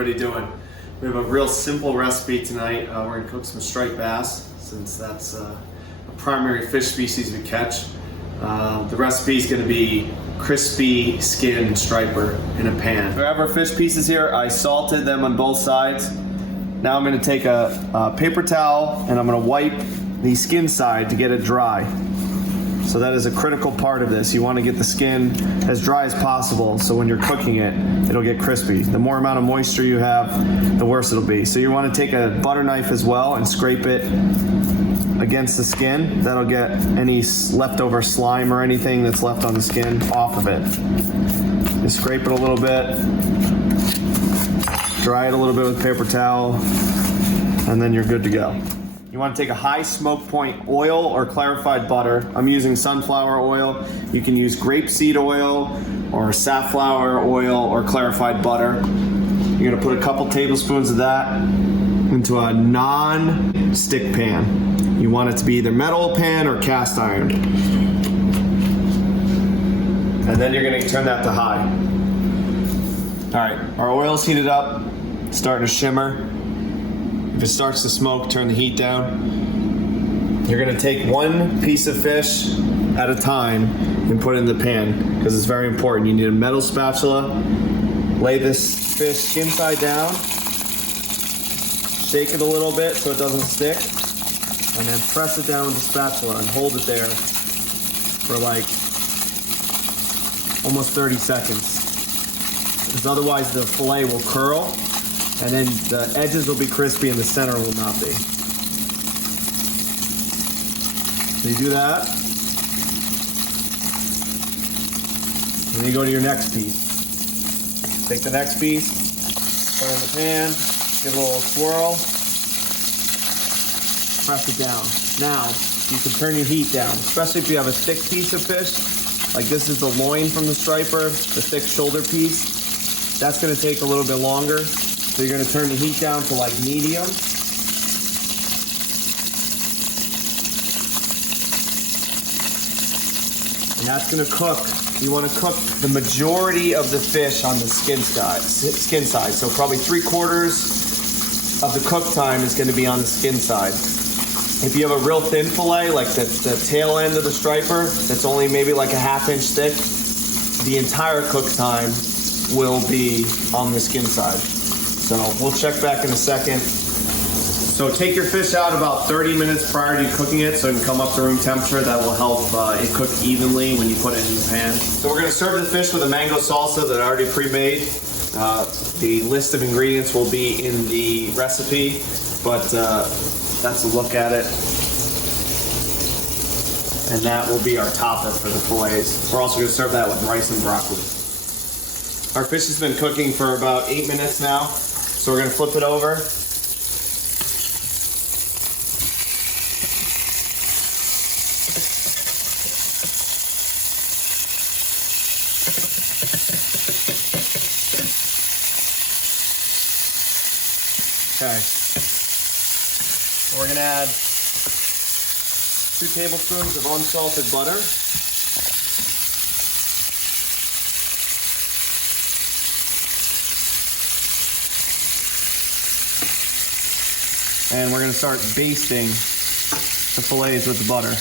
everybody doing? We have a real simple recipe tonight. We're gonna cook some striped bass, since that's a primary fish species we catch. The recipe is gonna be crispy skin striper in a pan. We have our fish pieces here. I salted them on both sides. Now I'm gonna take a paper towel and I'm gonna wipe the skin side to get it dry. So that is a critical part of this. You want to get the skin as dry as possible so when you're cooking it, it'll get crispy. The more amount of moisture you have, the worse it'll be. So you want to take a butter knife as well and scrape it against the skin. That'll get any leftover slime or anything that's left on the skin off of it. Just scrape it a little bit, dry it a little bit with a paper towel, and then you're good to go. You want to take a high smoke point oil or clarified butter. I'm using sunflower oil. You can use grapeseed oil or safflower oil or clarified butter. You're gonna put a couple tablespoons of that into a non-stick pan. You want it to be either metal pan or cast iron. And then you're gonna turn that to high. All right, our oil's heated up, it's starting to shimmer. If it starts to smoke, turn the heat down. You're gonna take one piece of fish at a time and put it in the pan, because it's very important. You need a metal spatula. Lay this fish skin side down. Shake it a little bit so it doesn't stick. And then press it down with the spatula and hold it there for like almost 30 seconds. Because otherwise the fillet will curl. And then the edges will be crispy and the center will not be. So you do that. And then you go to your next piece. Take the next piece, put it in the pan, give it a little swirl, press it down. Now, you can turn your heat down, especially if you have a thick piece of fish. Like this is the loin from the striper, the thick shoulder piece. That's gonna take a little bit longer. So you're gonna turn the heat down to like medium. And that's gonna cook. You wanna cook the majority of the fish on the skin side. So probably 3/4 of the cook time is gonna be on the skin side. If you have a real thin fillet, like the tail end of the striper, that's only maybe like a 1/2 inch thick, the entire cook time will be on the skin side. So we'll check back in a second. So take your fish out about 30 minutes prior to cooking it so it can come up to room temperature. That will help it cook evenly when you put it in the pan. So we're gonna serve the fish with a mango salsa that I already pre-made. The list of ingredients will be in the recipe, but that's a look at it. And that will be our topper for the fillets. We're also gonna serve that with rice and broccoli. Our fish has been cooking for about 8 minutes now. So we're gonna flip it over. Okay. We're gonna add 2 tablespoons of unsalted butter. And we're gonna start basting the fillets with the butter.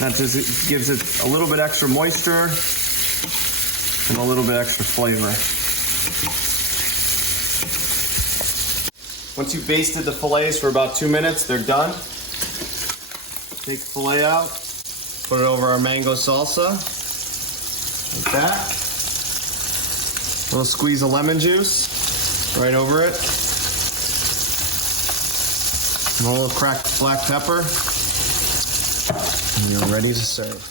That just gives it a little bit extra moisture and a little bit extra flavor. Once you've basted the fillets for about 2 minutes, they're done. Take the fillet out, put it over our mango salsa. Like that. A little squeeze of lemon juice right over it. And a little cracked black pepper. And you're ready to serve.